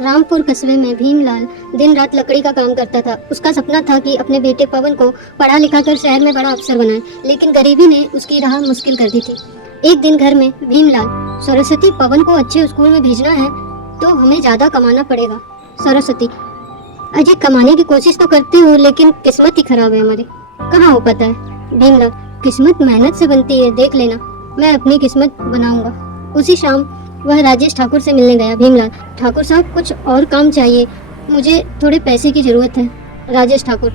रामपुर कस्बे में भीमलाल दिन रात लकड़ी का काम करता था। उसका सपना था कि अपने बेटे पवन को पढ़ा लिखा कर शहर में बड़ा अफसर बनाए, लेकिन गरीबी ने उसकी राह मुश्किल कर दी थी। एक दिन घर में भीमलाल, सरस्वती, पवन को अच्छे स्कूल में भेजना है तो हमें ज्यादा कमाना पड़ेगा। सरस्वती, अजय कमाने की कोशिश तो करती हूँ लेकिन किस्मत ही खराब है हमारी। कहाँ हो पता है। भीमलाल, किस्मत मेहनत से बनती है, देख लेना, मैं अपनी किस्मत बनाऊंगा। उसी शाम वह राजेश ठाकुर से मिलने गया। भीमलाल, ठाकुर साहब कुछ और काम चाहिए, मुझे थोड़े पैसे की जरूरत है। राजेश ठाकुर,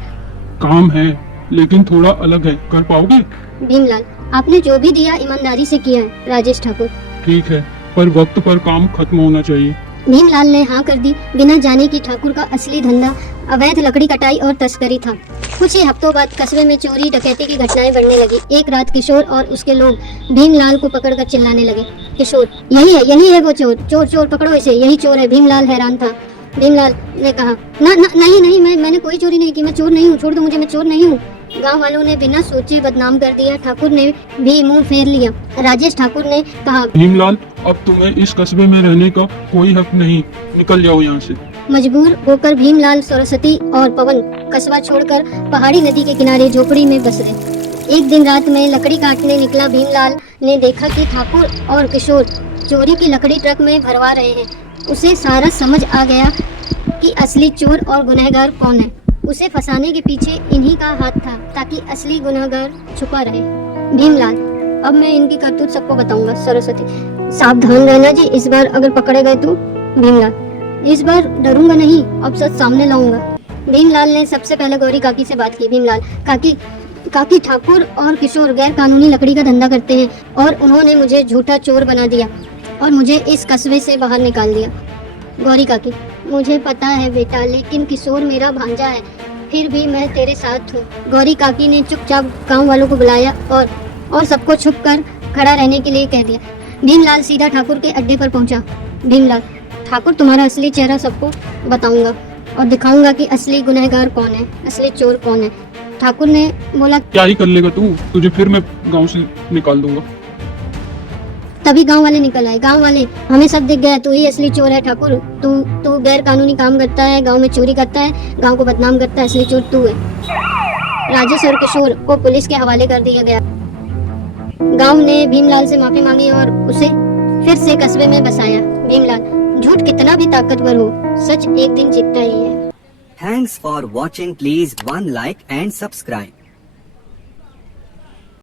काम है लेकिन थोड़ा अलग है, कर पाओगे? भीमलाल, आपने जो भी दिया ईमानदारी से किया है। राजेश ठाकुर, ठीक है, पर वक्त पर काम खत्म होना चाहिए। भीमलाल ने हाँ कर दी, बिना जाने कि ठाकुर का असली धंधा अवैध लकड़ी कटाई और तस्करी था। कुछ ही हफ्तों बाद कस्बे में चोरी डकैती की घटनाएं बढ़ने लगी। एक रात किशोर और उसके लोग भीमलाल को पकड़कर चिल्लाने लगे। किशोर, यही है वो चोर, चोर चोर पकड़ो इसे, यही चोर है। भीमलाल हैरान था। भीमलाल ने कहा, नहीं, मैंने कोई चोरी नहीं की, मैं चोर नहीं हूँ, छोड़ दो मुझे, मैं चोर नहीं हूँ। गांव वालों ने बिना सोचे बदनाम कर दिया। ठाकुर ने भी मुंह फेर लिया। राजेश ठाकुर ने कहा, भीमलाल, अब तुम्हें इस कस्बे में रहने का कोई हक नहीं, निकल जाओ यहाँ से। मजबूर होकर भीमलाल, सरस्वती और पवन कस्बा छोड़कर पहाड़ी नदी के किनारे झोपड़ी में बस गए। एक दिन रात में लकड़ी काटने निकला भीमलाल ने देखा कि ठाकुर और किशोर चोरी की लकड़ी ट्रक में भरवा रहे हैं। उसे सारा समझ आ गया कि असली चोर और गुनहगार कौन है। उसे फंसाने के पीछे इन्हीं का हाथ था ताकि असली गुनहगार छुपा रहे। भीमलाल, अब मैं इनकी करतूत सबको बताऊंगा। सरस्वती, सावधान रहना जी, इस बार अगर पकड़े गए तो। भीमलाल, इस बार डरूंगा नहीं, अब सच सामने लाऊंगा। भीमलाल ने सबसे पहले गौरी काकी से बात की। भीमलाल, काकी ठाकुर और किशोर गैर कानूनी लकड़ी का धंधा करते हैं और उन्होंने मुझे झूठा चोर बना दिया और मुझे इस कस्बे से बाहर निकाल दिया। गौरी काकी, मुझे पता है बेटा, लेकिन किशोर मेरा भांजा है, फिर भी मैं तेरे साथ हूँ। गौरी काकी ने चुपचाप गांव वालों को बुलाया और सबको छुप कर खड़ा रहने के लिए कह दिया। भीमलाल सीधा ठाकुर के अड्डे पर पहुंचा। भीमलाल, ठाकुर तुम्हारा असली चेहरा सबको बताऊंगा और दिखाऊंगा कि असली गुनहगार कौन है, असली चोर कौन है। ठाकुर ने बोला, क्या ही कर लेगा तू, तुझे फिर मैं गांव से निकाल दूंगा। तभी गांव वाले निकल आए। गांव वाले, हमें सब दिख गया, तू ही असली चोर है ठाकुर, तू गैर कानूनी काम करता है, गांव में चोरी करता है, गांव को बदनाम करता है, असली चोर तू है। राजेश और किशोर को पुलिस के हवाले कर दिया गया। गांव ने भीमलाल से माफी मांगी और उसे फिर से कस्बे में बसाया। भीमलाल, झूठ कितना भी ताकतवर हो, सच एक दिन जीतता ही है। Thanks for watching. Please one like and subscribe.